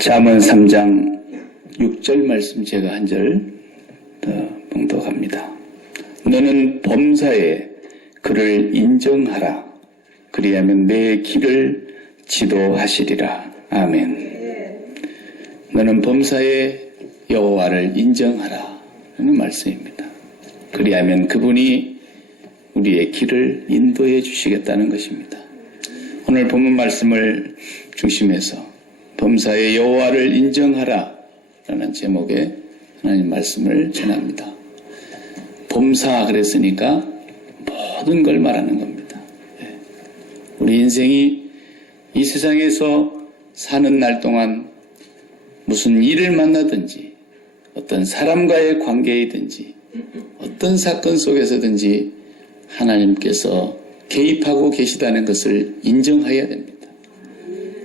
잠언 3장 6절 말씀 제가 한 절 더 봉독합니다. 너는 범사에 그를 인정하라. 그리하면 내 길을 지도하시리라. 아멘. 너는 범사에 여호와를 인정하라 하는 말씀입니다. 그리하면 그분이 우리의 길을 인도해 주시겠다는 것입니다. 오늘 본문 말씀을 중심해서 범사에 여호와를 인정하라 라는 제목의 하나님 말씀을 전합니다. 범사 그랬으니까 모든 걸 말하는 겁니다. 우리 인생이 이 세상에서 사는 날 동안 무슨 일을 만나든지 어떤 사람과의 관계이든지 어떤 사건 속에서든지 하나님께서 개입하고 계시다는 것을 인정해야 됩니다.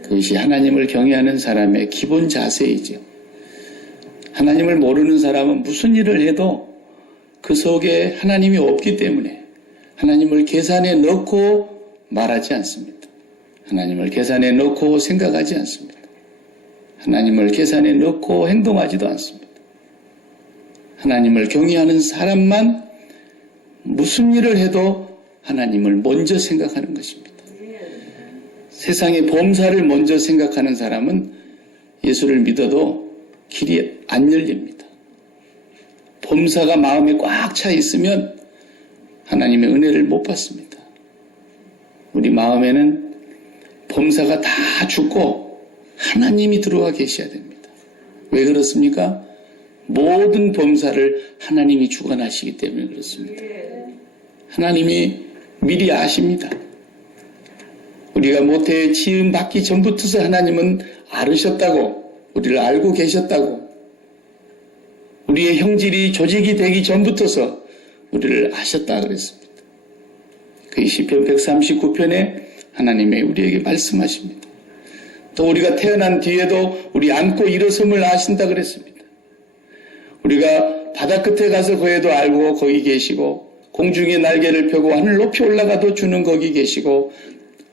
그것이 하나님을 경외하는 사람의 기본 자세이죠. 하나님을 모르는 사람은 무슨 일을 해도 그 속에 하나님이 없기 때문에 하나님을 계산에 넣고 말하지 않습니다. 하나님을 계산에 넣고 생각하지 않습니다. 하나님을 계산에 넣고 행동하지도 않습니다. 하나님을 경외하는 사람만 무슨 일을 해도 하나님을 먼저 생각하는 것입니다. 세상의 범사를 먼저 생각하는 사람은 예수를 믿어도 길이 안 열립니다. 범사가 마음에 꽉 차 있으면 하나님의 은혜를 못 받습니다. 우리 마음에는 범사가 다 죽고 하나님이 들어와 계셔야 됩니다. 왜 그렇습니까? 모든 범사를 하나님이 주관하시기 때문에 그렇습니다. 하나님이 미리 아십니다. 우리가 모태에 지음 받기 전부터서 하나님은 알으셨다고, 우리를 알고 계셨다고, 우리의 형질이 조직이 되기 전부터서 우리를 아셨다 그랬습니다. 그 시편 139편에 하나님이 우리에게 말씀하십니다. 또 우리가 태어난 뒤에도 우리 안고 일어섬을 아신다 그랬습니다. 우리가 바다 끝에 가서 거해도 알고 거기 계시고, 공중에 날개를 펴고 하늘 높이 올라가도 주는 거기 계시고,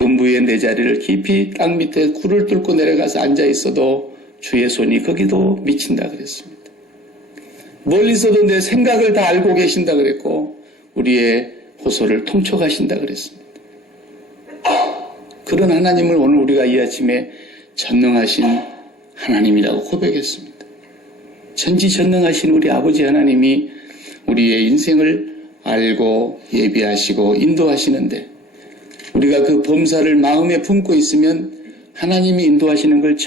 음부의 내 자리를 깊이 땅 밑에 굴을 뚫고 내려가서 앉아 있어도 주의 손이 거기도 미친다 그랬습니다. 멀리서도 내 생각을 다 알고 계신다 그랬고, 우리의 호소를 통촉하신다 그랬습니다. 그런 하나님을 오늘 우리가 이 아침에 전능하신 하나님이라고 고백했습니다. 전지전능하신 우리 아버지 하나님이 우리의 인생을 알고 예비하시고 인도하시는데, 우리가 그 범사를 마음에 품고 있으면 하나님이 인도하시는 걸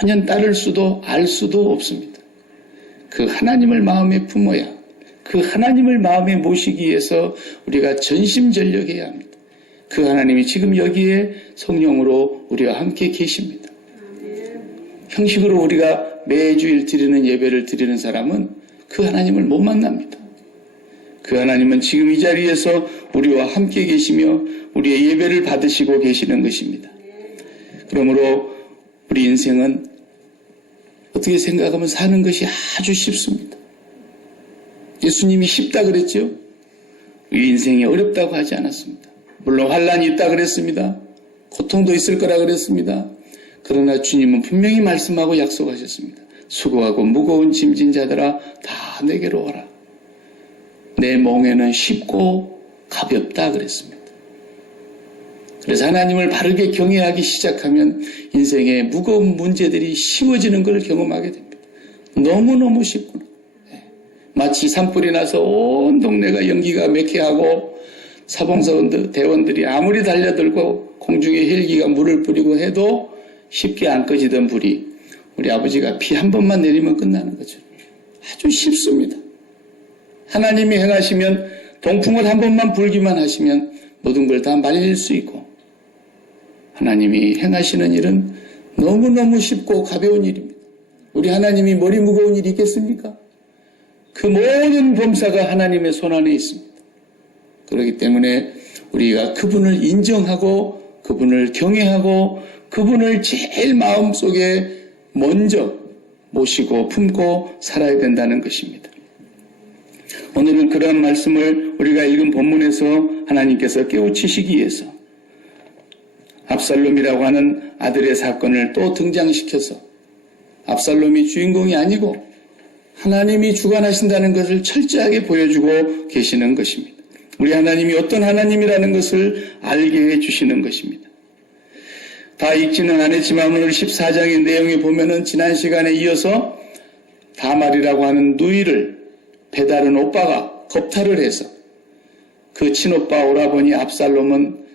전혀 따를 수도 알 수도 없습니다. 그 하나님을 마음에 품어야, 그 하나님을 마음에 모시기 위해서 우리가 전심전력해야 합니다. 그 하나님이 지금 여기에 성령으로 우리와 함께 계십니다. 형식으로 우리가 매주일 드리는 예배를 드리는 사람은 그 하나님을 못 만납니다. 그 하나님은 지금 이 자리에서 우리와 함께 계시며 우리의 예배를 받으시고 계시는 것입니다. 그러므로 우리 인생은 어떻게 생각하면 사는 것이 아주 쉽습니다. 예수님이 쉽다 그랬죠? 우리 인생이 어렵다고 하지 않았습니다. 물론 환난이 있다 그랬습니다. 고통도 있을 거라 그랬습니다. 그러나 주님은 분명히 말씀하고 약속하셨습니다. 수고하고 무거운 짐진 자들아 다 내게로 오라. 내 멍에는 쉽고 가볍다 그랬습니다. 그래서 하나님을 바르게 경외하기 시작하면 인생의 무거운 문제들이 쉬워지는 걸 경험하게 됩니다. 너무너무 쉽구나. 마치 산불이 나서 온 동네가 연기가 맺혀하고 사봉사원들, 대원들이 아무리 달려들고 공중에 헬기가 물을 뿌리고 해도 쉽게 안 꺼지던 불이 우리 아버지가 피 한 번만 내리면 끝나는 거죠. 아주 쉽습니다. 하나님이 행하시면 동풍을 한 번만 불기만 하시면 모든 걸 다 말릴 수 있고, 하나님이 행하시는 일은 너무너무 쉽고 가벼운 일입니다. 우리 하나님이 머리 무거운 일이 있겠습니까? 그 모든 범사가 하나님의 손안에 있습니다. 그렇기 때문에 우리가 그분을 인정하고 그분을 경외하고 그분을 제일 마음속에 먼저 모시고 품고 살아야 된다는 것입니다. 오늘은 그런 말씀을 우리가 읽은 본문에서 하나님께서 깨우치시기 위해서 압살롬이라고 하는 아들의 사건을 또 등장시켜서 압살롬이 주인공이 아니고 하나님이 주관하신다는 것을 철저하게 보여주고 계시는 것입니다. 우리 하나님이 어떤 하나님이라는 것을 알게 해주시는 것입니다. 다 읽지는 않았지만 오늘 14장의 내용에 보면은 지난 시간에 이어서 다말이라고 하는 누이를 배다른 오빠가 겁탈을 해서 그 친오빠 오라버니 압살롬은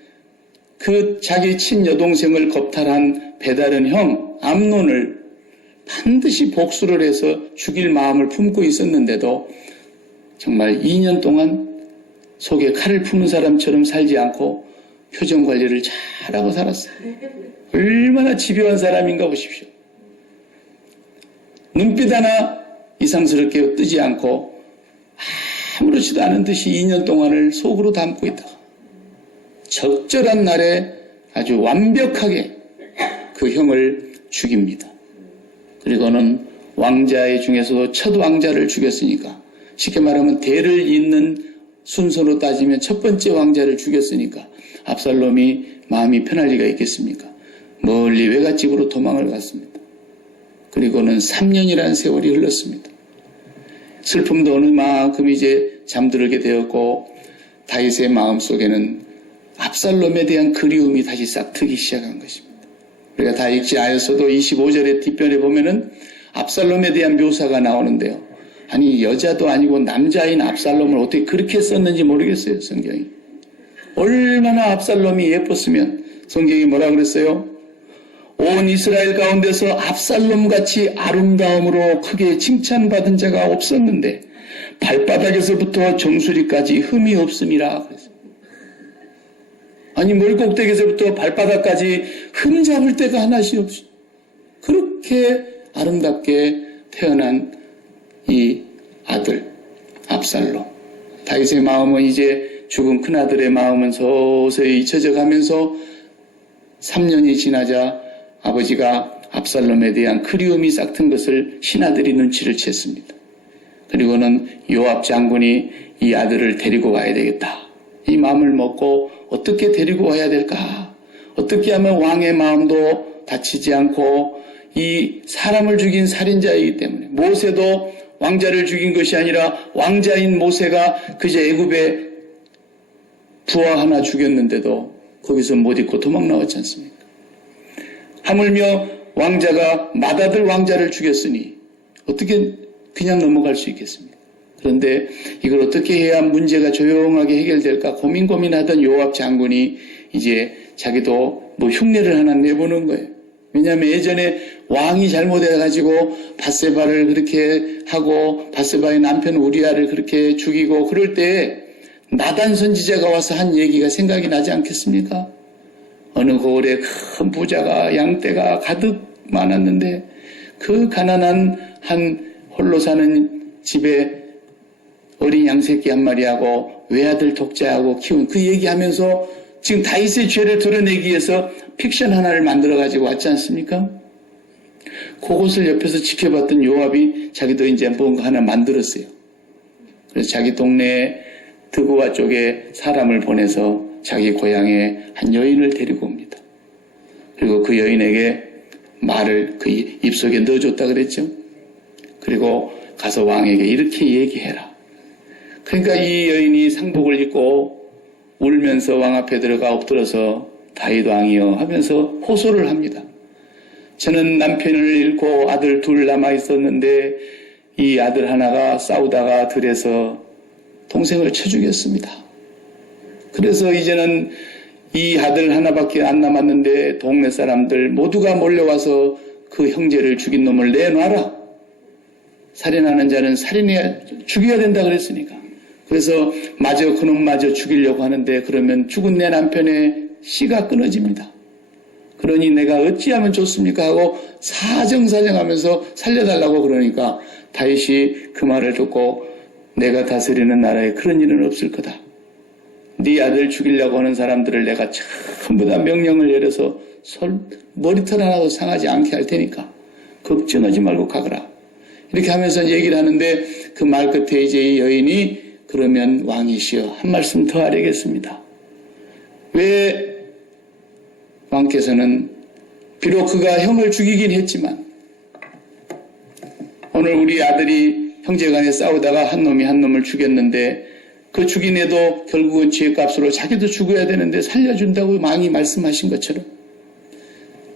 그 자기 친여동생을 겁탈한 배다른 형 암논을 반드시 복수를 해서 죽일 마음을 품고 있었는데도 정말 2년 동안 속에 칼을 품은 사람처럼 살지 않고 표정 관리를 잘하고 살았어요. 얼마나 집요한 사람인가 보십시오. 눈빛 하나 이상스럽게 뜨지 않고 아무렇지도 않은 듯이 2년 동안을 속으로 담고 있다가 적절한 날에 아주 완벽하게 그 형을 죽입니다. 그리고는 왕자 중에서도 첫 왕자를 죽였으니까, 쉽게 말하면 대를 잇는 순서로 따지면 첫 번째 왕자를 죽였으니까 압살롬이 마음이 편할 리가 있겠습니까? 멀리 외갓집으로 도망을 갔습니다. 그리고는 3년이라는 세월이 흘렀습니다. 슬픔도 어느 만큼 이제 잠들게 되었고 다윗의 마음속에는 압살롬에 대한 그리움이 다시 싹트기 시작한 것입니다. 우리가 다 읽지 않았어도 25절의 뒷변에 보면은 압살롬에 대한 묘사가 나오는데요. 아니 여자도 아니고 남자인 압살롬을 어떻게 그렇게 썼는지 모르겠어요. 성경이. 얼마나 압살롬이 예뻤으면 성경이 뭐라 그랬어요? 온 이스라엘 가운데서 압살롬같이 아름다움으로 크게 칭찬받은 자가 없었는데 발바닥에서부터 정수리까지 흠이 없음이라 그랬어요. 아니 머리꼭대기에서부터 발바닥까지 흠 잡을 데가 하나씩 없이 그렇게 아름답게 태어난 이 아들 압살롬. 다윗의 마음은 이제 죽은 큰아들의 마음은 서서히 잊혀져 가면서 3년이 지나자 아버지가 압살롬에 대한 그리움이 싹튼 것을 신하들이 눈치를 챘습니다. 그리고는 요압 장군이 이 아들을 데리고 가야 되겠다. 이 마음을 먹고 어떻게 데리고 와야 될까? 어떻게 하면 왕의 마음도 다치지 않고 이 사람을 죽인 살인자이기 때문에 모세도 왕자를 죽인 것이 아니라 왕자인 모세가 그저 애굽에 부하 하나 죽였는데도 거기서 못 잊고 도망 나왔지 않습니까? 하물며 왕자가 맏아들 왕자를 죽였으니 어떻게 그냥 넘어갈 수 있겠습니까? 그런데 이걸 어떻게 해야 문제가 조용하게 해결될까 고민하던 요압 장군이 이제 자기도 뭐 흉내를 하나 내보는 거예요. 왜냐하면 예전에 왕이 잘못해가지고 밧세바를 그렇게 하고 밧세바의 남편 우리아를 그렇게 죽이고 그럴 때 나단 선지자가 와서 한 얘기가 생각이 나지 않겠습니까? 어느 고을에 큰 부자가 양떼가 가득 많았는데 그 가난한 한 홀로 사는 집에 어린 양새끼 한 마리하고 외아들 독자하고 키운 그 얘기하면서 지금 다윗의 죄를 드러내기 위해서 픽션 하나를 만들어가지고 왔지 않습니까? 그것을 옆에서 지켜봤던 요압이 자기도 이제 뭔가 하나 만들었어요. 그래서 자기 동네에 드고와 쪽에 사람을 보내서 자기 고향에 한 여인을 데리고 옵니다. 그리고 그 여인에게 말을 그 입속에 넣어줬다 그랬죠. 그리고 가서 왕에게 이렇게 얘기해라. 그러니까 이 여인이 상복을 입고 울면서 왕 앞에 들어가 엎드려서 다윗 왕이여 하면서 호소를 합니다. 저는 남편을 잃고 아들 둘 남아 있었는데 이 아들 하나가 싸우다가 들에서 동생을 쳐 죽였습니다. 그래서 이제는 이 아들 하나밖에 안 남았는데 동네 사람들 모두가 몰려와서 그 형제를 죽인 놈을 내놔라. 살인하는 자는 살인해야 죽여야 된다 그랬으니까. 그래서 마저 그놈마저 죽이려고 하는데 그러면 죽은 내 남편의 씨가 끊어집니다. 그러니 내가 어찌하면 좋습니까 하고 사정사정하면서 살려달라고 그러니까 다윗이 그 말을 듣고 내가 다스리는 나라에 그런 일은 없을 거다. 네 아들 죽이려고 하는 사람들을 내가 전부 다 명령을 내려서 머리털 하나도 상하지 않게 할 테니까 걱정하지 말고 가거라. 이렇게 하면서 얘기를 하는데 그 말 끝에 이제 이 여인이 그러면 왕이시여 한 말씀 더 하려겠습니다. 왜 왕께서는 비록 그가 형을 죽이긴 했지만 오늘 우리 아들이 형제간에 싸우다가 한 놈이 한 놈을 죽였는데 그 죽인 애도 결국은 죄값으로 자기도 죽어야 되는데 살려준다고 왕이 말씀하신 것처럼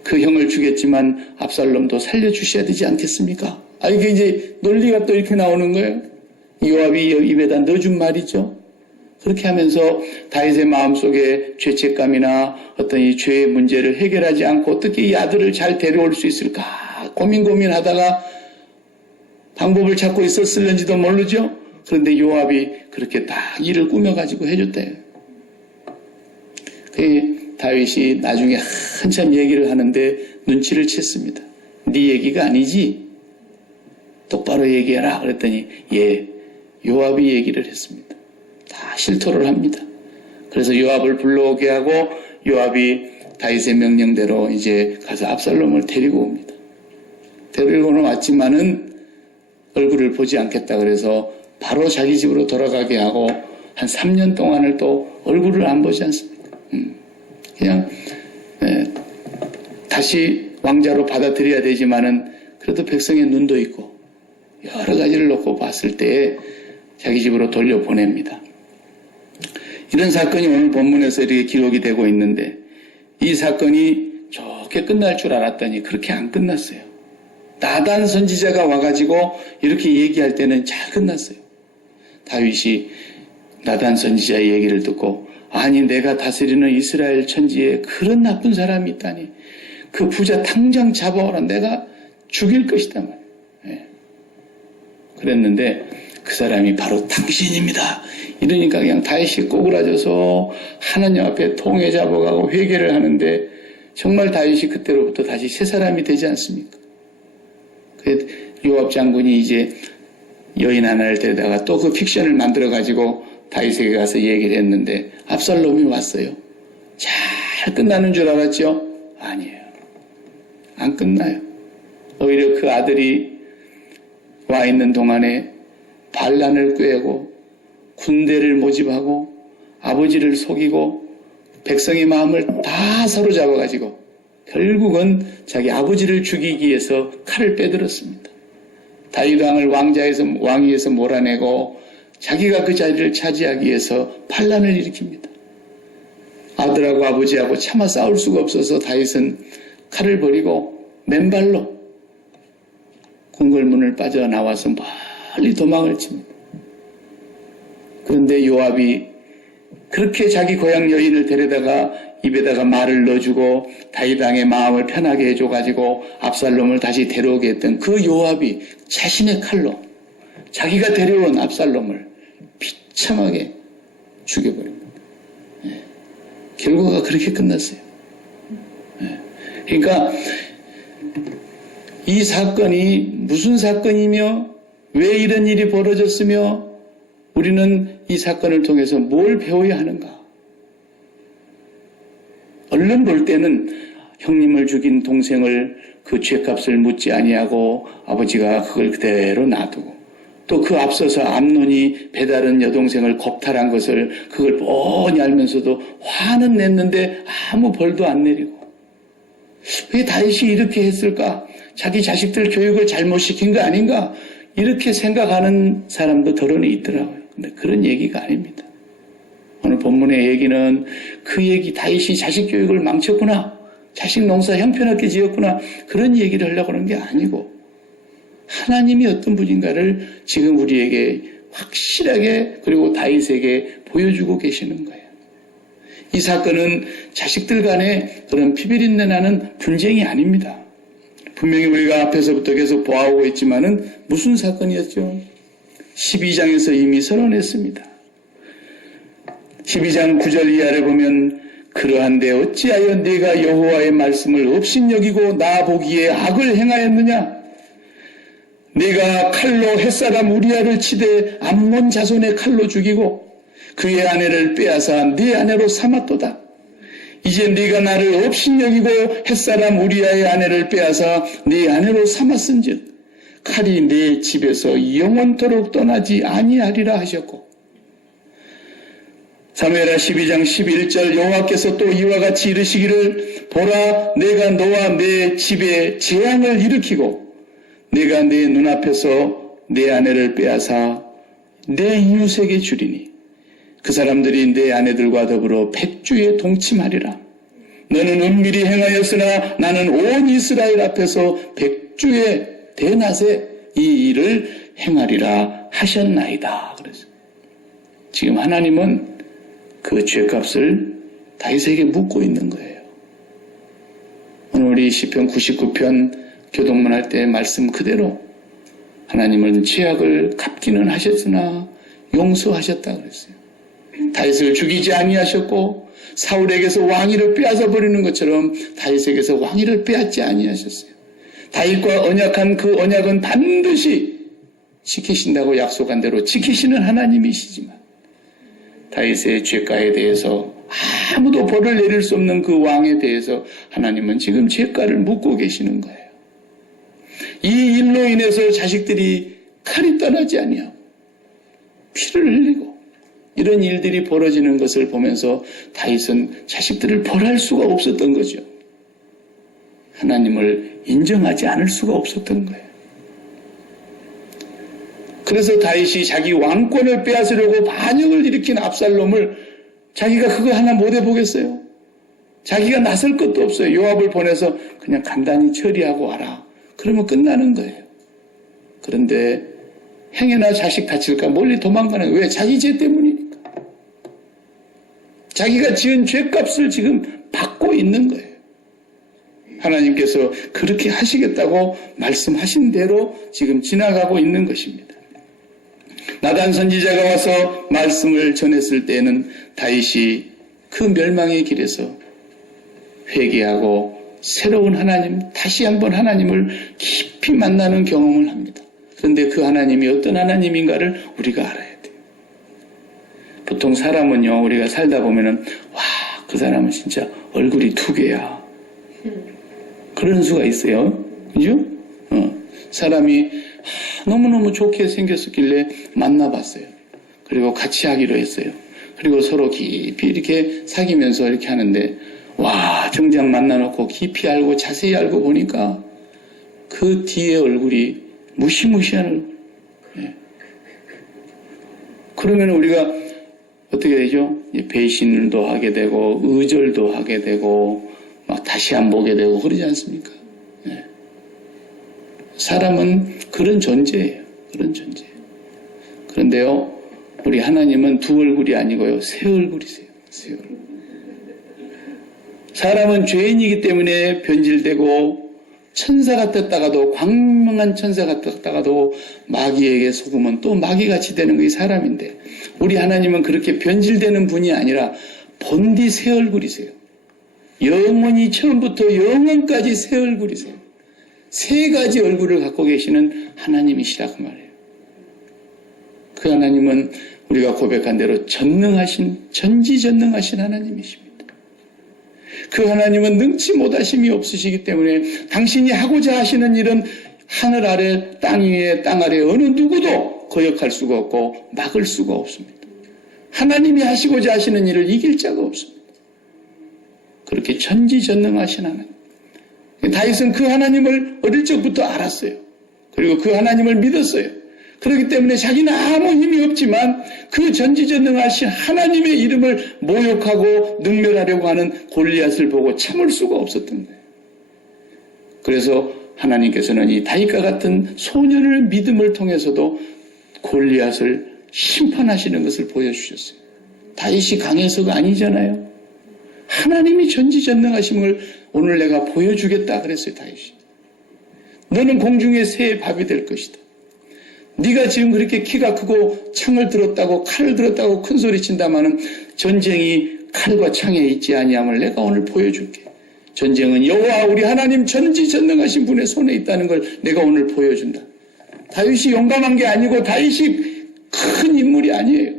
그 형을 죽였지만 압살롬도 살려주셔야 되지 않겠습니까? 이게 이제 논리가 또 이렇게 나오는 거예요. 요압이 입에다 넣어준 말이죠. 그렇게 하면서 다윗의 마음속에 죄책감이나 어떤 이 죄의 문제를 해결하지 않고 어떻게 이 아들을 잘 데려올 수 있을까 고민하다가 방법을 찾고 있었을는지도 모르죠. 그런데 요압이 그렇게 딱 일을 꾸며가지고 해줬대요. 다윗이 나중에 한참 얘기를 하는데 눈치를 챘습니다. 네 얘기가 아니지? 똑바로 얘기해라. 그랬더니 예, 요압이 얘기를 했습니다. 다 실토를 합니다. 그래서 요압을 불러오게 하고 요압이 다윗의 명령대로 이제 가서 압살롬을 데리고 옵니다. 데리고는 왔지만은 얼굴을 보지 않겠다 그래서 바로 자기 집으로 돌아가게 하고 한 3년 동안을 또 얼굴을 안 보지 않습니까? 그냥 다시 왕자로 받아들여야 되지만은 그래도 백성의 눈도 있고 여러 가지를 놓고 봤을 때 자기 집으로 돌려보냅니다. 이런 사건이 오늘 본문에서 이렇게 기록이 되고 있는데 이 사건이 좋게 끝날 줄 알았더니 그렇게 안 끝났어요. 나단 선지자가 와가지고 이렇게 얘기할 때는 잘 끝났어요. 다윗이 나단 선지자의 얘기를 듣고 아니 내가 다스리는 이스라엘 천지에 그런 나쁜 사람이 있다니 그 부자 당장 잡아오라 내가 죽일 것이다 말이에요. 예. 그랬는데 그 사람이 바로 당신입니다. 이러니까 그냥 다윗이 꼬그라져서 하나님 앞에 통에 잡아가고 회개를 하는데 정말 다윗이 그때로부터 다시 새 사람이 되지 않습니까? 요압 장군이 이제 여인 하나를 데려다가 또 그 픽션을 만들어가지고 다윗에게 가서 얘기를 했는데 압살롬이 왔어요. 잘 끝나는 줄 알았죠? 아니에요. 안 끝나요. 오히려 그 아들이 와 있는 동안에 반란을 꾀고 군대를 모집하고 아버지를 속이고 백성의 마음을 다 사로잡아가지고 결국은 자기 아버지를 죽이기 위해서 칼을 빼들었습니다. 다윗 왕을 왕위에서 몰아내고 자기가 그 자리를 차지하기 위해서 반란을 일으킵니다. 아들하고 아버지하고 차마 싸울 수가 없어서 다윗은 칼을 버리고 맨발로 궁궐문을 빠져나와서 멀리 도망을 칩니다. 그런데 요압이 그렇게 자기 고향 여인을 데려다가 입에다가 말을 넣어주고 다윗 왕의 마음을 편하게 해줘가지고 압살롬을 다시 데려오게 했던 그 요압이 자신의 칼로 자기가 데려온 압살롬을 비참하게 죽여버립니다. 예. 결과가 그렇게 끝났어요. 예. 그러니까 이 사건이 무슨 사건이며 왜 이런 일이 벌어졌으며 우리는 이 사건을 통해서 뭘 배워야 하는가? 얼른 볼 때는 형님을 죽인 동생을 그 죄값을 묻지 아니하고 아버지가 그걸 그대로 놔두고 또 그 앞서서 암논이 배다른 여동생을 겁탈한 것을 그걸 뻔히 알면서도 화는 냈는데 아무 벌도 안 내리고 왜 다윗이 이렇게 했을까? 자기 자식들 교육을 잘못 시킨 거 아닌가? 이렇게 생각하는 사람도 더러니 있더라고요. 근데 그런 얘기가 아닙니다. 오늘 본문의 얘기는 그 얘기 다윗이 자식 교육을 망쳤구나. 자식 농사 형편없게 지었구나. 그런 얘기를 하려고 하는 게 아니고 하나님이 어떤 분인가를 지금 우리에게 확실하게 그리고 다윗에게 보여주고 계시는 거예요. 이 사건은 자식들 간에 그런 피비린내 나는 분쟁이 아닙니다. 분명히 우리가 앞에서부터 계속 보아오고 있지만은 무슨 사건이었죠? 12장에서 이미 선언했습니다. 12장 9절 이하를 보면 그러한데 어찌하여 네가 여호와의 말씀을 업신여기고 나 보기에 악을 행하였느냐? 네가 칼로 햇사람 우리아를 치되 암몬 자손의 칼로 죽이고 그의 아내를 빼앗아 네 아내로 삼았도다. 이제 네가 나를 업신여기고 햇사람 우리아의 아내를 빼앗아 네 아내로 삼았은즉 칼이 네 집에서 영원토록 떠나지 아니하리라 하셨고 사무엘하 12장 11절 여호와께서 또 이와 같이 이르시기를 보라 내가 너와 내 집에 재앙을 일으키고 내가 내 눈앞에서 내 아내를 빼앗아 내 이웃에게 주리니 그 사람들이 내 아내들과 더불어 백주에 동침하리라. 너는 은밀히 행하였으나 나는 온 이스라엘 앞에서 백주의 대낮에 이 일을 행하리라 하셨나이다. 그래서 지금 하나님은 그 죄값을 다윗에게 묻고 있는 거예요. 오늘 우리 시편 99편 교독문 할 때 말씀 그대로 하나님은 죄악을 갚기는 하셨으나 용서하셨다 그랬어요. 다윗을 죽이지 아니하셨고 사울에게서 왕위를 빼앗아 버리는 것처럼 다윗에게서 왕위를 빼앗지 아니하셨어요. 다윗과 언약한 그 언약은 반드시 지키신다고 약속한 대로 지키시는 하나님이시지만 다윗의 죄가에 대해서 아무도 벌을 내릴 수 없는 그 왕에 대해서 하나님은 지금 죄가를 묻고 계시는 거예요. 이 일로 인해서 자식들이 칼이 떠나지 아니하고 피를 흘리고 이런 일들이 벌어지는 것을 보면서 다윗은 자식들을 벌할 수가 없었던 거죠. 하나님을 인정하지 않을 수가 없었던 거예요. 그래서 다윗이 자기 왕권을 빼앗으려고 반역을 일으킨 압살롬을 자기가 그거 하나 못 해보겠어요? 자기가 나설 것도 없어요. 요압을 보내서 그냥 간단히 처리하고 와라. 그러면 끝나는 거예요. 그런데 행여나 자식 다칠까 멀리 도망가는 거예요. 왜? 자기 죄 때문이니까. 자기가 지은 죄값을 지금 받고 있는 거예요. 하나님께서 그렇게 하시겠다고 말씀하신 대로 지금 지나가고 있는 것입니다. 나단 선지자가 와서 말씀을 전했을 때에는 다윗이 그 멸망의 길에서 회개하고 새로운 하나님, 다시 한번 하나님을 깊이 만나는 경험을 합니다. 그런데 그 하나님이 어떤 하나님인가를 우리가 알아야 돼요. 보통 사람은요, 우리가 살다 보면은, 와, 그 사람은 진짜 얼굴이 두 개야. 그런 수가 있어요. 그죠? 사람이 너무너무 좋게 생겼었길래 만나봤어요. 그리고 같이 하기로 했어요. 그리고 서로 깊이 이렇게 사귀면서 이렇게 하는데, 와, 정작 만나놓고 깊이 알고 자세히 알고 보니까 그 뒤에 얼굴이 무시무시한 얼굴. 예. 그러면 우리가 어떻게 되죠? 배신도 하게 되고, 의절도 하게 되고, 막 다시 안 보게 되고, 그러지 않습니까? 예. 사람은 그런 존재예요. 그런 존재예요. 그런데요, 우리 하나님은 두 얼굴이 아니고요, 세 얼굴이세요. 세 얼굴. 사람은 죄인이기 때문에 변질되고 천사 같았다가도 광명한 천사 같았다가도 마귀에게 속으면 또 마귀같이 되는 게 사람인데 우리 하나님은 그렇게 변질되는 분이 아니라 본디 새 얼굴이세요. 영원히 처음부터 영원까지 새 얼굴이세요. 세 가지 얼굴을 갖고 계시는 하나님이시라고 말해요. 그 하나님은 우리가 고백한 대로 전지전능하신 하나님이십니다. 그 하나님은 능치 못하심이 없으시기 때문에 당신이 하고자 하시는 일은 하늘 아래 땅 위에 땅 아래 어느 누구도 거역할 수가 없고 막을 수가 없습니다. 하나님이 하시고자 하시는 일을 이길 자가 없습니다. 그렇게 전지전능하신 하나님. 다윗은 그 하나님을 어릴 적부터 알았어요. 그리고 그 하나님을 믿었어요. 그렇기 때문에 자기는 아무 힘이 없지만 그 전지전능하신 하나님의 이름을 모욕하고 능멸하려고 하는 골리앗을 보고 참을 수가 없었던 거예요. 그래서 하나님께서는 이 다윗과 같은 소년의 믿음을 통해서도 골리앗을 심판하시는 것을 보여주셨어요. 다윗이 강해서가 아니잖아요. 하나님이 전지전능하심을 오늘 내가 보여주겠다 그랬어요. 다윗이. 너는 공중의 새의 밥이 될 것이다. 네가 지금 그렇게 키가 크고 창을 들었다고 칼을 들었다고 큰 소리 친다마는 전쟁이 칼과 창에 있지 아니함을 내가 오늘 보여줄게. 전쟁은 여호와 우리 하나님 전지전능하신 분의 손에 있다는 걸 내가 오늘 보여준다. 다윗이 용감한 게 아니고 다윗이 큰 인물이 아니에요.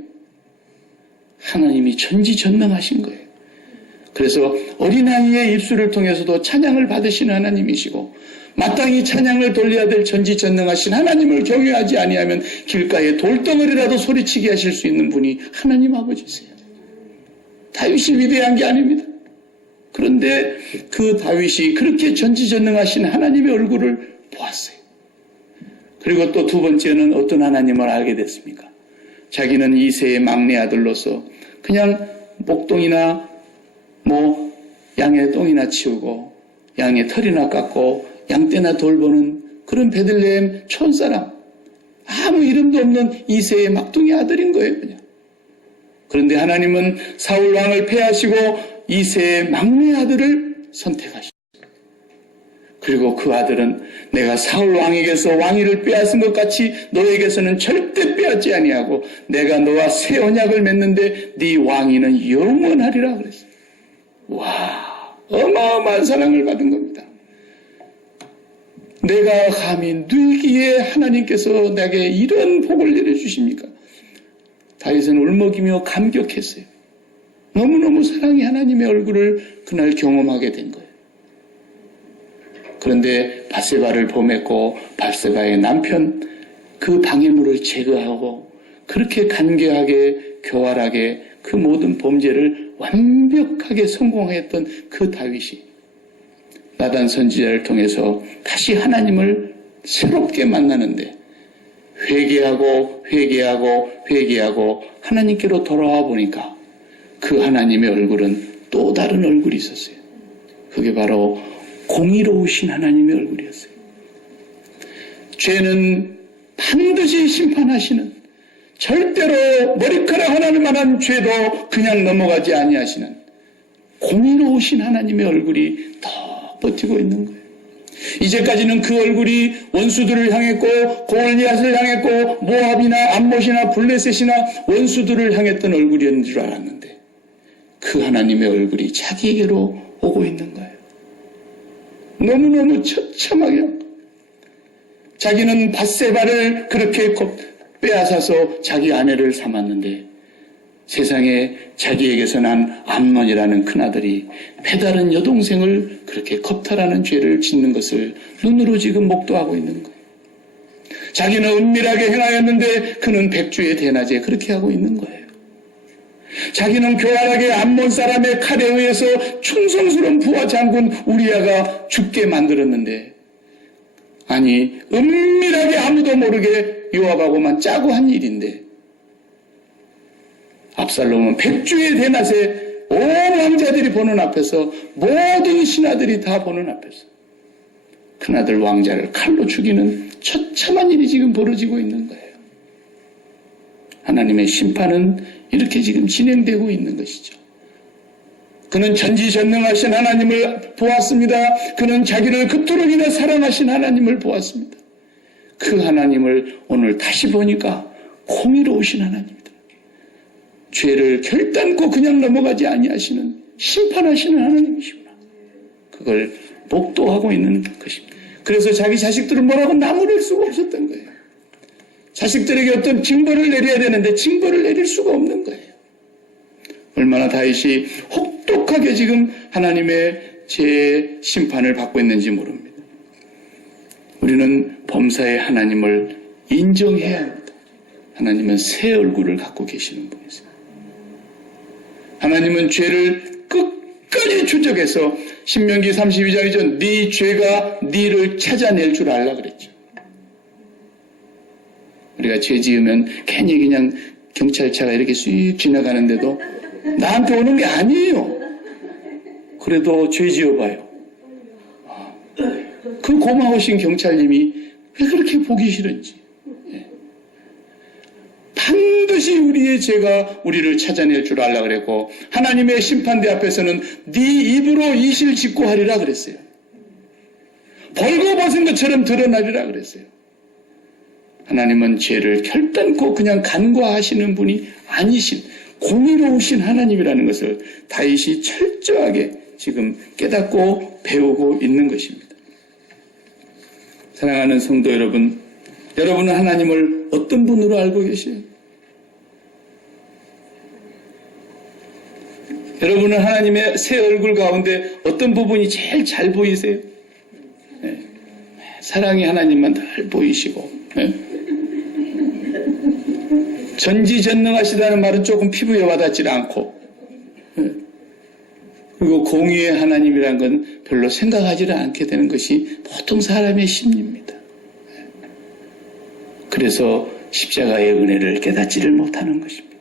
하나님이 전지전능하신 거예요. 그래서 어린아이의 입술을 통해서도 찬양을 받으시는 하나님이시고 마땅히 찬양을 돌려야 될 전지전능하신 하나님을 경외하지 아니하면 길가에 돌덩어리라도 소리치게 하실 수 있는 분이 하나님 아버지세요. 다윗이 위대한 게 아닙니다. 그런데 그 다윗이 그렇게 전지전능하신 하나님의 얼굴을 보았어요. 그리고 또 두 번째는 어떤 하나님을 알게 됐습니까? 자기는 이새의 막내 아들로서 그냥 목동이나 양의 똥이나 치우고 양의 털이나 깎고 양떼나 돌보는 그런 베들레헴 촌사람, 아무 이름도 없는 이새의 막둥이 아들인 거예요, 그냥. 그런데 하나님은 사울 왕을 패하시고 이새의 막내 아들을 선택하셨습니다. 그리고 그 아들은 내가 사울 왕에게서 왕위를 빼앗은 것 같이 너에게서는 절대 빼앗지 아니하고 내가 너와 새 언약을 맺는데 네 왕위는 영원하리라 그랬어요. 와, 어마어마한 사랑을 받은 겁니다. 내가 감히 늙기에 하나님께서 내게 이런 복을 내려주십니까? 다윗은 울먹이며 감격했어요. 너무너무 사랑이 하나님의 얼굴을 그날 경험하게 된 거예요. 그런데 밧세바를 범했고 밧세바의 남편 그 방해물을 제거하고 그렇게 간교하게 교활하게 그 모든 범죄를 완벽하게 성공했던 그 다윗이 나단 선지자를 통해서 다시 하나님을 새롭게 만나는데 회개하고 하나님께로 돌아와 보니까 그 하나님의 얼굴은 또 다른 얼굴이 있었어요. 그게 바로 공의로우신 하나님의 얼굴이었어요. 죄는 반드시 심판하시는, 절대로 머리카락 하나만한 죄도 그냥 넘어가지 아니하시는 공의로우신 하나님의 얼굴이 더 버티고 있는 거예요. 이제까지는 그 얼굴이 원수들을 향했고 골리앗을 향했고 모압이나 암못이나 블레셋이나 원수들을 향했던 얼굴이었는 줄 알았는데 그 하나님의 얼굴이 자기에게로 오고 있는 거예요. 너무너무 처참하게 자기는 밧세바를 그렇게 빼앗아서 자기 아내를 삼았는데 세상에 자기에게서 난 암논이라는 큰아들이 배다른 여동생을 그렇게 겁탈하는 죄를 짓는 것을 눈으로 지금 목도하고 있는 거예요. 자기는 은밀하게 행하였는데 그는 백주의 대낮에 그렇게 하고 있는 거예요. 자기는 교활하게 암몬 사람의 칼에 의해서 충성스러운 부하 장군 우리아가 죽게 만들었는데 아니 은밀하게 아무도 모르게 요압하고만 짜고 한 일인데 압살롬은 백주의 대낮에 온 왕자들이 보는 앞에서 모든 신하들이 다 보는 앞에서 큰아들 왕자를 칼로 죽이는 처참한 일이 지금 벌어지고 있는 거예요. 하나님의 심판은 이렇게 지금 진행되고 있는 것이죠. 그는 전지전능하신 하나님을 보았습니다. 그는 자기를 그토록이나 사랑하신 하나님을 보았습니다. 그 하나님을 오늘 다시 보니까 공의로우신 하나님입니다. 죄를 결단코 그냥 넘어가지 아니하시는 심판하시는 하나님이시구나. 그걸 목도하고 있는 것입니다. 그래서 자기 자식들은 뭐라고 나무랄 수가 없었던 거예요. 자식들에게 어떤 징벌을 내려야 되는데 징벌을 내릴 수가 없는 거예요. 얼마나 다윗이 혹독하게 지금 하나님의 죄의 심판을 받고 있는지 모릅니다. 우리는 범사의 하나님을 인정해야 합니다. 하나님은 새 얼굴을 갖고 계시는 분이세요. 하나님은 죄를 끝까지 추적해서 신명기 32장이죠. 네 죄가 네를 찾아낼 줄 알라 그랬죠. 우리가 죄 지으면 괜히 그냥 경찰차가 이렇게 쑥 지나가는데도 나한테 오는 게 아니에요. 그래도 죄 지어봐요. 그 고마우신 경찰님이 왜 그렇게 보기 싫은지. 반드시 우리의 죄가 우리를 찾아낼 줄 알라 그랬고 하나님의 심판대 앞에서는 네 입으로 이실 직고하리라 그랬어요. 벌거벗은 것처럼 드러나리라 그랬어요. 하나님은 죄를 결단코 그냥 간과하시는 분이 아니신 공의로우신 하나님이라는 것을 다윗이 철저하게 지금 깨닫고 배우고 있는 것입니다. 사랑하는 성도 여러분, 여러분은 하나님을 어떤 분으로 알고 계세요? 여러분은 하나님의 새 얼굴 가운데 어떤 부분이 제일 잘 보이세요? 네. 사랑이 하나님만 잘 보이시고 네. 전지전능하시다는 말은 조금 피부에 와닿지 않고 네. 그리고 공의의 하나님이란 건 별로 생각하지를 않게 되는 것이 보통 사람의 심리입니다. 그래서 십자가의 은혜를 깨닫지를 못하는 것입니다.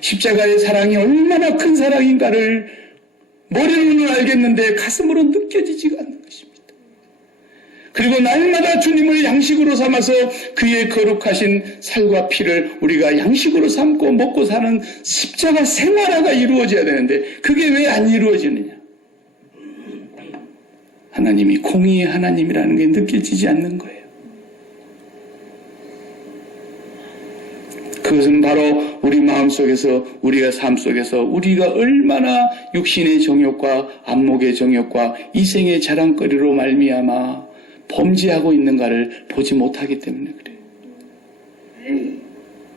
십자가의 사랑이 얼마나 큰 사랑인가를 머리로는 알겠는데 가슴으로 느껴지지가 않는 것입니다. 그리고 날마다 주님을 양식으로 삼아서 그의 거룩하신 살과 피를 우리가 양식으로 삼고 먹고 사는 십자가 생활화가 이루어져야 되는데 그게 왜 안 이루어지느냐? 하나님이 공의의 하나님이라는 게 느껴지지 않는 거예요. 그것은 바로 우리 마음속에서, 우리가 삶 속에서 우리가 얼마나 육신의 정욕과 안목의 정욕과 이생의 자랑거리로 말미암아 범죄하고 있는가를 보지 못하기 때문에 그래요.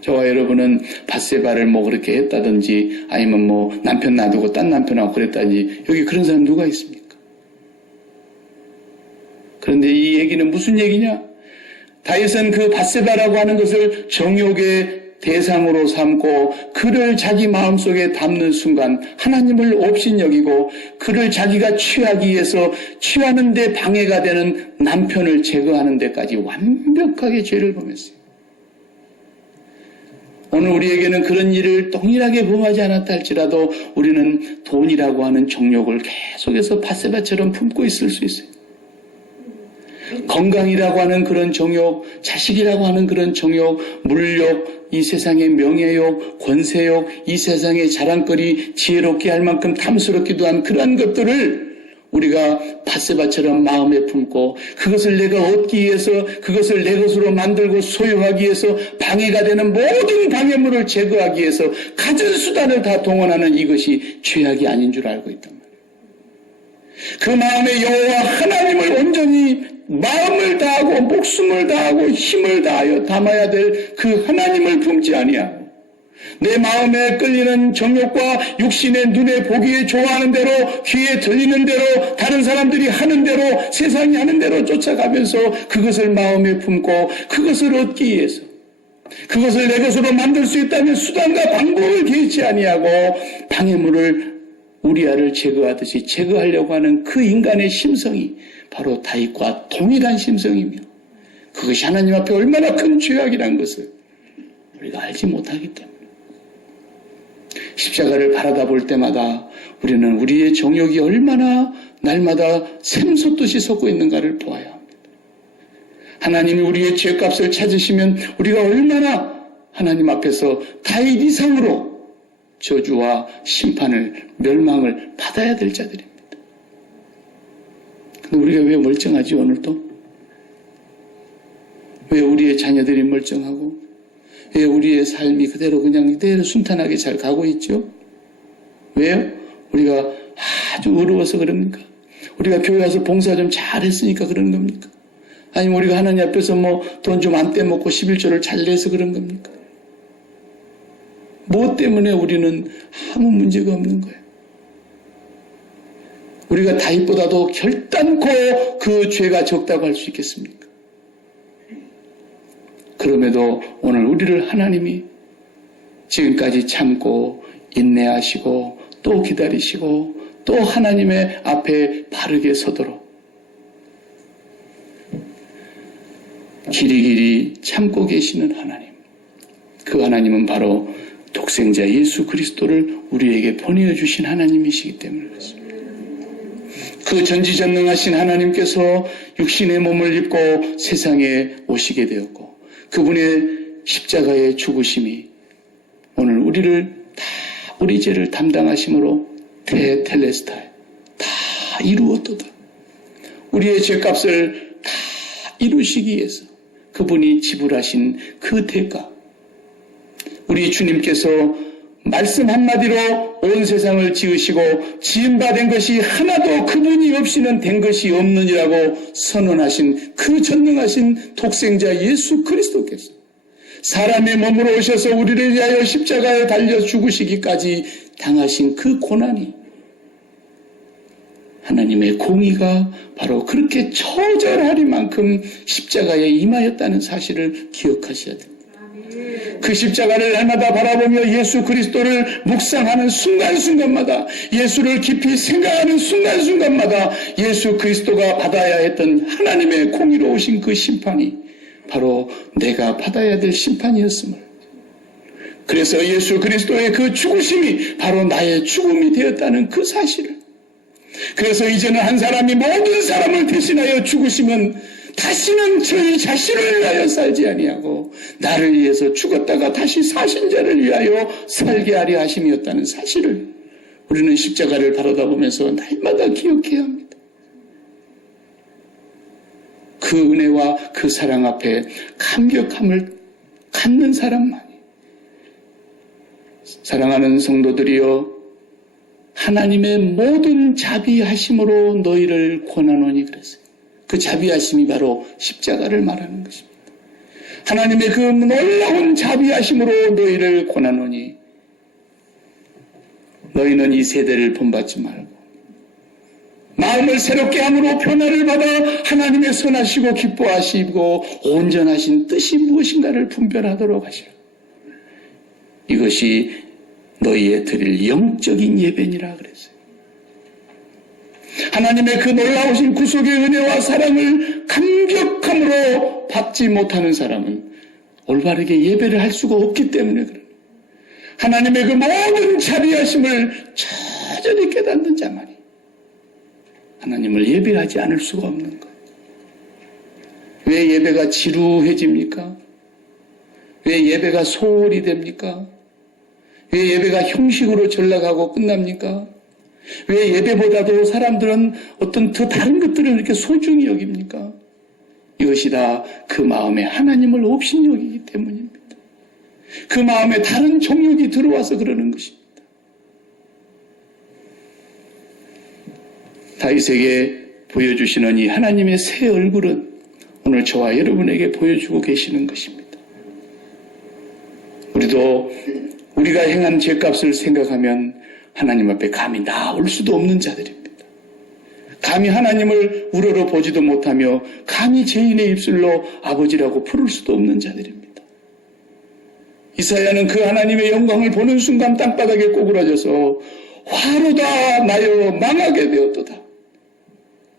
저와 여러분은 밧세바를 뭐 그렇게 했다든지 아니면 뭐 남편 놔두고 딴 남편하고 그랬다든지 여기 그런 사람 누가 있습니까? 그런데 이 얘기는 무슨 얘기냐? 다윗은 그 밧세바라고 하는 것을 정욕의 대상으로 삼고 그를 자기 마음속에 담는 순간 하나님을 업신여기고 그를 자기가 취하기 위해서 취하는 데 방해가 되는 남편을 제거하는 데까지 완벽하게 죄를 범했어요. 오늘 우리에게는 그런 일을 동일하게 범하지 않았다 할지라도 우리는 돈이라고 하는 정욕을 계속해서 밧세바처럼 품고 있을 수 있어요. 건강이라고 하는 그런 정욕, 자식이라고 하는 그런 정욕, 물욕, 이 세상의 명예욕, 권세욕, 이 세상의 자랑거리, 지혜롭게 할 만큼 탐스럽기도 한 그러한 것들을 우리가 밧세바처럼 마음에 품고 그것을 내가 얻기 위해서 그것을 내 것으로 만들고 소유하기 위해서 방해가 되는 모든 방해물을 제거하기 위해서 가진 수단을 다 동원하는 이것이 죄악이 아닌 줄 알고 있단 말이에요. 그 마음에 여호와 하나님을 온전히 마음을 다하고 목숨을 다하고 힘을 다하여 담아야 될 그 하나님을 품지 아니하고 내 마음에 끌리는 정욕과 육신의 눈에 보기에 좋아하는 대로 귀에 들리는 대로 다른 사람들이 하는 대로 세상이 하는 대로 쫓아가면서 그것을 마음에 품고 그것을 얻기 위해서 그것을 내 것으로 만들 수 있다면 수단과 방법을 개의치 아니하고 방해물을 우리아를 제거하듯이 제거하려고 하는 그 인간의 심성이 바로 다윗과 동일한 심성이며 그것이 하나님 앞에 얼마나 큰 죄악이라는 것을 우리가 알지 못하기 때문에 십자가를 바라다 볼 때마다 우리는 우리의 정욕이 얼마나 날마다 샘솟듯이 솟고 있는가를 보아야 합니다. 하나님이 우리의 죄값을 찾으시면 우리가 얼마나 하나님 앞에서 다윗 이상으로 저주와 심판을 멸망을 받아야 될 자들입니다. 근데 우리가 왜 멀쩡하지 오늘도? 왜 우리의 자녀들이 멀쩡하고 왜 우리의 삶이 그대로 순탄하게 잘 가고 있죠? 왜요? 우리가 아주 어려워서 그럽니까? 우리가 교회 와서 봉사 좀 잘했으니까 그런 겁니까? 아니면 우리가 하나님 앞에서 뭐 돈 좀 안 떼먹고 11조를 잘 내서 그런 겁니까? 무엇 때문에 우리는 아무 문제가 없는 거예요? 우리가 다윗보다도 결단코 그 죄가 적다고 할 수 있겠습니까? 그럼에도 오늘 우리를 하나님이 지금까지 참고 인내하시고 또 기다리시고 또 하나님의 앞에 바르게 서도록 길이길이 참고 계시는 하나님, 그 하나님은 바로 독생자 예수 그리스도를 우리에게 보내주신 하나님이시기 때문에 그렇습니다. 그 전지전능하신 하나님께서 육신의 몸을 입고 세상에 오시게 되었고 그분의 십자가의 죽으심이 오늘 우리를 다 우리 죄를 담당하심으로 테텔레스타이 다 이루었도다. 우리의 죄값을 다 이루시기 위해서 그분이 지불하신 그 대가, 우리 주님께서 말씀 한마디로 온 세상을 지으시고 지음받은 것이 하나도 그분이 없이는 된 것이 없느니라고 선언하신 그 전능하신 독생자 예수 그리스도께서 사람의 몸으로 오셔서 우리를 위하여 십자가에 달려 죽으시기까지 당하신 그 고난이 하나님의 공의가 바로 그렇게 처절하리만큼 십자가에 임하였다는 사실을 기억하셔야 됩니다. 그 십자가를 날마다 바라보며 예수 그리스도를 묵상하는 순간순간마다 예수를 깊이 생각하는 순간순간마다 예수 그리스도가 받아야 했던 하나님의 공의로우신 그 심판이 바로 내가 받아야 될 심판이었음을, 그래서 예수 그리스도의 그 죽으심이 바로 나의 죽음이 되었다는 그 사실을, 그래서 이제는 한 사람이 모든 사람을 대신하여 죽으시면 다시는 저희 자신을 위하여 살지 아니하고 나를 위해서 죽었다가 다시 사신 자를 위하여 살게 하려 하심이었다는 사실을 우리는 십자가를 바라다 보면서 날마다 기억해야 합니다. 그 은혜와 그 사랑 앞에 감격함을 갖는 사람만이, 사랑하는 성도들이여, 하나님의 모든 자비하심으로 너희를 권하노니 그랬어요. 그 자비하심이 바로 십자가를 말하는 것입니다. 하나님의 그 놀라운 자비하심으로 너희를 권하노니 너희는 이 세대를 본받지 말고 마음을 새롭게 함으로 변화를 받아 하나님의 선하시고 기뻐하시고 온전하신 뜻이 무엇인가를 분별하도록 하시라. 이것이 너희의 드릴 영적인 예배니라 그랬어요. 하나님의 그 놀라우신 구속의 은혜와 사랑을 감격함으로 받지 못하는 사람은 올바르게 예배를 할 수가 없기 때문에 그래요. 하나님의 그 모든 자비하심을 저절히 깨닫는 자만이 하나님을 예배하지 않을 수가 없는 거예요. 왜 예배가 지루해집니까? 왜 예배가 소홀히 됩니까? 왜 예배가 형식으로 전락하고 끝납니까? 왜 예배보다도 사람들은 어떤 더 다른 것들을 이렇게 소중히 여깁니까? 이것이 다 그 마음에 하나님을 없인 여기기 때문입니다. 그 마음에 다른 정욕이 들어와서 그러는 것입니다. 다윗에게 보여주시는 이 하나님의 새 얼굴은 오늘 저와 여러분에게 보여주고 계시는 것입니다. 우리도 우리가 행한 죄값을 생각하면 하나님 앞에 감히 나올 수도 없는 자들입니다. 감히 하나님을 우러러 보지도 못하며 감히 죄인의 입술로 아버지라고 부를 수도 없는 자들입니다. 이사야는 그 하나님의 영광을 보는 순간 땅바닥에 꼬꾸라져서 화로다 나여 망하게 되었도다.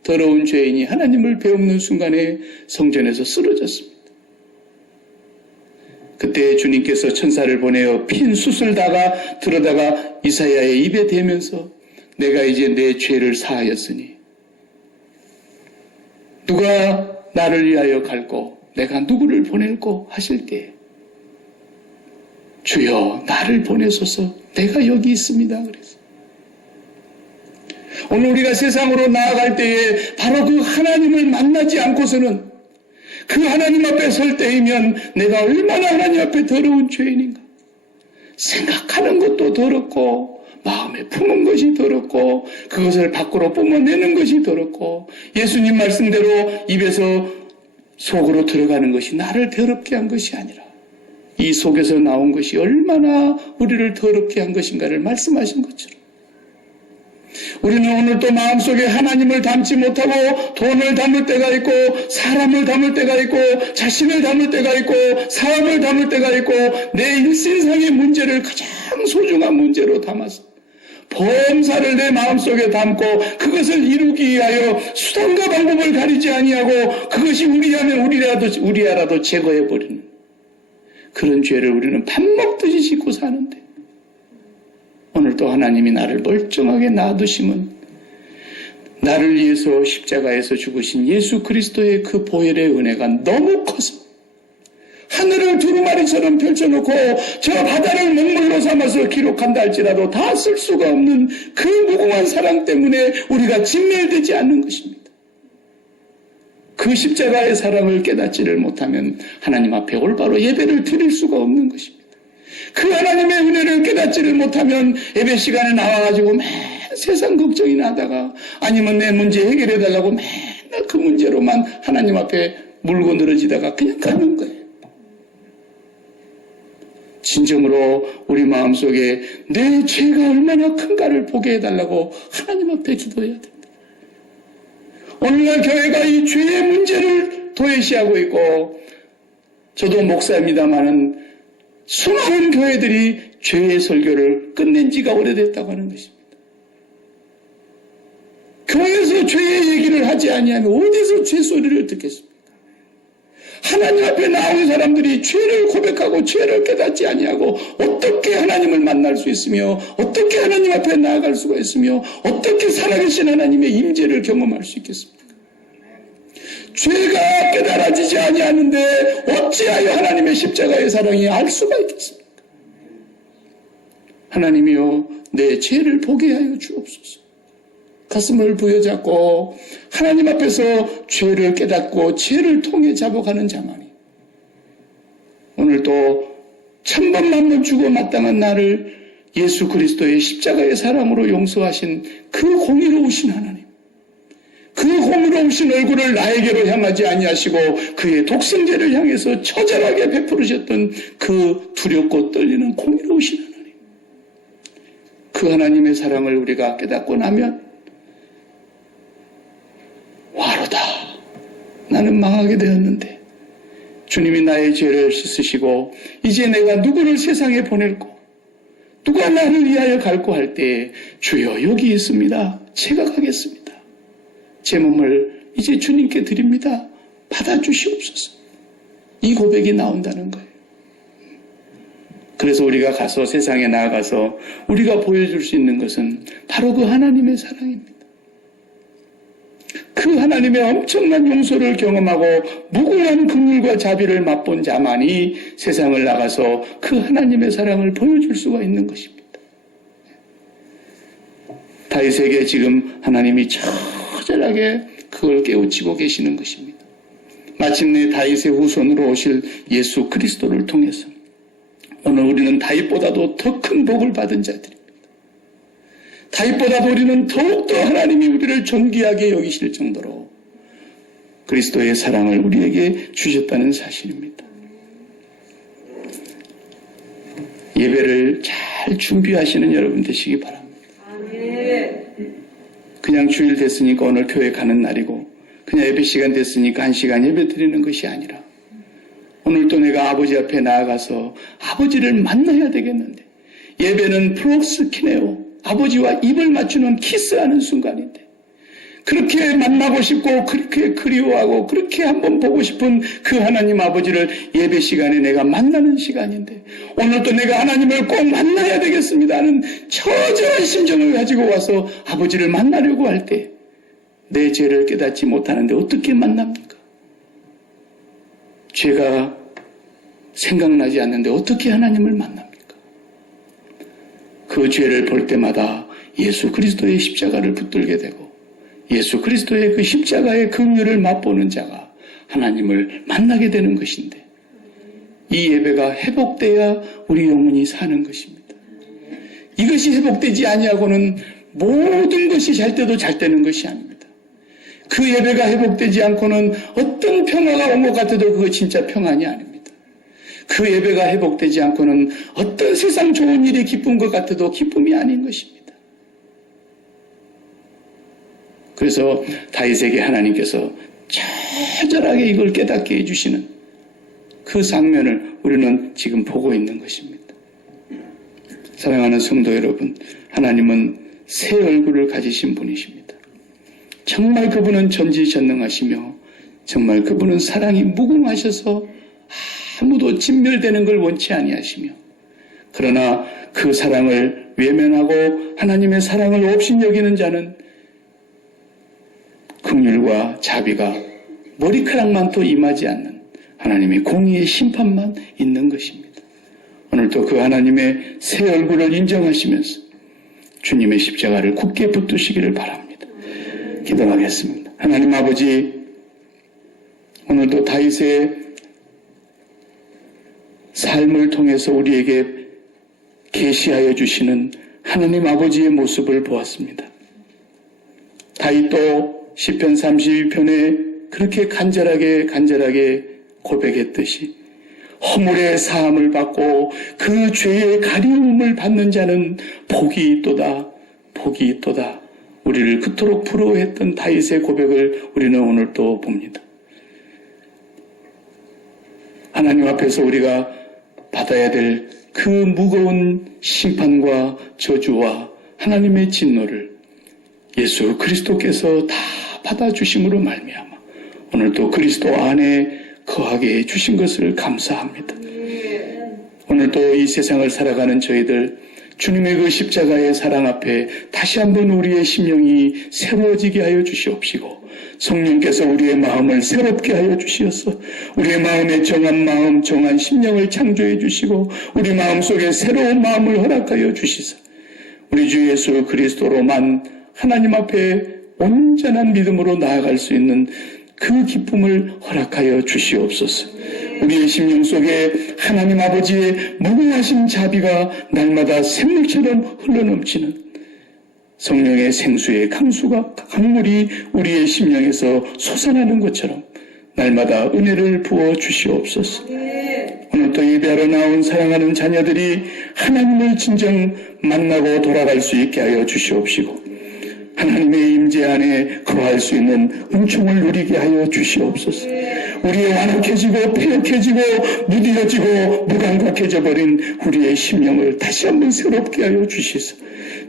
더러운 죄인이 하나님을 배우는 순간에 성전에서 쓰러졌습니다. 그때 주님께서 천사를 보내어 핀 숯을 들어다가 이사야의 입에 대면서 내가 이제 내 죄를 사하였으니 누가 나를 위하여 갈고 내가 누구를 보낼고 하실 때 주여 나를 보내소서 내가 여기 있습니다. 그래서 오늘 우리가 세상으로 나아갈 때에 바로 그 하나님을 만나지 않고서는 그 하나님 앞에 설 때이면 내가 얼마나 하나님 앞에 더러운 죄인인가. 생각하는 것도 더럽고 마음에 품은 것이 더럽고 그것을 밖으로 뿜어내는 것이 더럽고 예수님 말씀대로 입에서 속으로 들어가는 것이 나를 더럽게 한 것이 아니라 이 속에서 나온 것이 얼마나 우리를 더럽게 한 것인가를 말씀하신 것처럼 우리는 오늘 또 마음속에 하나님을 담지 못하고 돈을 담을 때가 있고 사람을 담을 때가 있고 자신을 담을 때가 있고 사업을 담을 때가 있고 내 일신상의 문제를 가장 소중한 문제로 담아서 범사를 내 마음속에 담고 그것을 이루기 위하여 수단과 방법을 가리지 아니하고 그것이 우리라면 우리야라도 제거해버리는 그런 죄를 우리는 밥 먹듯이 짓고 사는데 오늘 또 하나님이 나를 멀쩡하게 놔두심은 나를 위해서 십자가에서 죽으신 예수 그리스도의 그 보혈의 은혜가 너무 커서 하늘을 두루마리처럼 펼쳐놓고 저 바다를 먹물로 삼아서 기록한다 할지라도 다 쓸 수가 없는 그 무궁한 사랑 때문에 우리가 진멸되지 않는 것입니다. 그 십자가의 사랑을 깨닫지를 못하면 하나님 앞에 올바로 예배를 드릴 수가 없는 것입니다. 그 하나님의 은혜를 깨닫지를 못하면 예배 시간에 나와가지고 맨 세상 걱정이나 하다가 아니면 내 문제 해결해달라고 맨날 그 문제로만 하나님 앞에 물고 늘어지다가 그냥 가는 거예요. 진정으로 우리 마음속에 내 죄가 얼마나 큰가를 보게 해달라고 하나님 앞에 기도해야 됩니다. 오늘날 교회가 이 죄의 문제를 도외시하고 있고 저도 목사입니다마는 수많은 교회들이 죄의 설교를 끝낸 지가 오래됐다고 하는 것입니다. 교회에서 죄의 얘기를 하지 아니하면 어디서 죄 소리를 듣겠습니까? 하나님 앞에 나온 사람들이 죄를 고백하고 죄를 깨닫지 아니하고 어떻게 하나님을 만날 수 있으며 어떻게 하나님 앞에 나아갈 수가 있으며 어떻게 살아계신 하나님의 임재를 경험할 수 있겠습니까? 죄가 깨달아지지 아니하는데 어찌하여 하나님의 십자가의 사랑이 알 수가 있겠습니까? 하나님이여 내 죄를 보게 하여 주옵소서. 가슴을 부여잡고 하나님 앞에서 죄를 깨닫고 죄를 통해 잡아가는 자만이 오늘도 천번만번 죽어 마땅한 나를 예수 그리스도의 십자가의 사랑으로 용서하신 그 공의로우신 하나님, 그 공의로우신 얼굴을 나에게로 향하지 아니하시고 그의 독생자를 향해서 처절하게 베푸르셨던 그 두렵고 떨리는 공의로우신 하나님, 그 하나님의 사랑을 우리가 깨닫고 나면 화로다. 나는 망하게 되었는데 주님이 나의 죄를 씻으시고 이제 내가 누구를 세상에 보낼고 누가 나를 위하여 갈고 할 때 주여 여기 있습니다. 제가 가겠습니다. 제 몸을 이제 주님께 드립니다. 받아주시옵소서. 이 고백이 나온다는 거예요. 그래서 우리가 가서 세상에 나아가서 우리가 보여줄 수 있는 것은 바로 그 하나님의 사랑입니다. 그 하나님의 엄청난 용서를 경험하고 무궁한 긍휼과 자비를 맛본 자만이 세상을 나가서 그 하나님의 사랑을 보여줄 수가 있는 것입니다. 다윗에게 지금 하나님이 처절하게 그걸 깨우치고 계시는 것입니다. 마침내 다윗의 후손으로 오실 예수 그리스도를 통해서 오늘 우리는 다윗보다도 더 큰 복을 받은 자들입니다. 다윗보다도 우리는 더욱더 하나님이 우리를 존귀하게 여기실 정도로 그리스도의 사랑을 우리에게 주셨다는 사실입니다. 예배를 잘 준비하시는 여러분 되시기 바랍니다. 그냥 주일 됐으니까 오늘 교회 가는 날이고 그냥 예배 시간 됐으니까 1시간 예배 드리는 것이 아니라 오늘 또 내가 아버지 앞에 나아가서 아버지를 만나야 되겠는데 예배는 프록스키네오 아버지와 입을 맞추는 키스하는 순간인데 그렇게 만나고 싶고 그렇게 그리워하고 그렇게 한번 보고 싶은 그 하나님 아버지를 예배 시간에 내가 만나는 시간인데 오늘도 내가 하나님을 꼭 만나야 되겠습니다 하는 처절한 심정을 가지고 와서 아버지를 만나려고 할 때 내 죄를 깨닫지 못하는데 어떻게 만납니까? 죄가 생각나지 않는데 어떻게 하나님을 만납니까? 그 죄를 볼 때마다 예수 그리스도의 십자가를 붙들게 되고 예수 그리스도의 그 십자가의 긍휼을 맛보는 자가 하나님을 만나게 되는 것인데 이 예배가 회복돼야 우리 영혼이 사는 것입니다. 이것이 회복되지 아니하고는 모든 것이 잘 때도 잘 되는 것이 아닙니다. 그 예배가 회복되지 않고는 어떤 평화가 온 것 같아도 그거 진짜 평안이 아닙니다. 그 예배가 회복되지 않고는 어떤 세상 좋은 일이 기쁜 것 같아도 기쁨이 아닌 것입니다. 그래서 다윗에게 하나님께서 처절하게 이걸 깨닫게 해주시는 그 장면을 우리는 지금 보고 있는 것입니다. 사랑하는 성도 여러분, 하나님은 새 얼굴을 가지신 분이십니다. 정말 그분은 전지전능하시며 정말 그분은 사랑이 무궁하셔서 아무도 진멸되는 걸 원치 아니하시며 그러나 그 사랑을 외면하고 하나님의 사랑을 업신여기는 자는 긍휼과 자비가 머리카락만 또 임하지 않는 하나님의 공의의 심판만 있는 것입니다. 오늘도 그 하나님의 새 얼굴을 인정하시면서 주님의 십자가를 굳게 붙드시기를 바랍니다. 기도하겠습니다. 하나님 아버지, 오늘도 다윗의 삶을 통해서 우리에게 계시하여 주시는 하나님 아버지의 모습을 보았습니다. 다윗도 시편 32편에 그렇게 간절하게 고백했듯이 허물의 사함을 받고 그 죄의 가리움을 받는 자는 복이 있도다, 복이 있도다. 우리를 그토록 부러워했던 다윗의 고백을 우리는 오늘 또 봅니다. 하나님 앞에서 우리가 받아야 될 그 무거운 심판과 저주와 하나님의 진노를 예수 그리스도께서 다 받아주심으로 말미암아 오늘도 그리스도 안에 거하게 해주신 것을 감사합니다. 오늘도 이 세상을 살아가는 저희들 주님의 그 십자가의 사랑 앞에 다시 한번 우리의 심령이 새로워지게 하여 주시옵시고 성령께서 우리의 마음을 새롭게 하여 주시어서 우리의 마음에 정한 마음, 정한 심령을 창조해 주시고 우리 마음속에 새로운 마음을 허락하여 주시사 우리 주 예수 그리스도로만 하나님 앞에 온전한 믿음으로 나아갈 수 있는 그 기쁨을 허락하여 주시옵소서. 우리의 심령 속에 하나님 아버지의 무궁하신 자비가 날마다 샘물처럼 흘러넘치는 성령의 생수의 강물이 우리의 심령에서 솟아나는 것처럼 날마다 은혜를 부어 주시옵소서. 오늘 또 예배하러 나온 사랑하는 자녀들이 하나님을 진정 만나고 돌아갈 수 있게 하여 주시옵시고 하나님의 임재 안에 거할 수 있는 은총을 누리게 하여 주시옵소서. 우리의 완악해지고 폐역해지고 무디어지고 무감각해져 버린 우리의 심령을 다시 한번 새롭게 하여 주시소.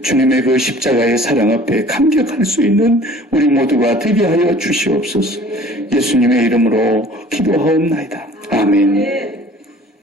주님의 그 십자가의 사랑 앞에 감격할 수 있는 우리 모두가 되게 하여 주시옵소서. 예수님의 이름으로 기도하옵나이다. 아멘.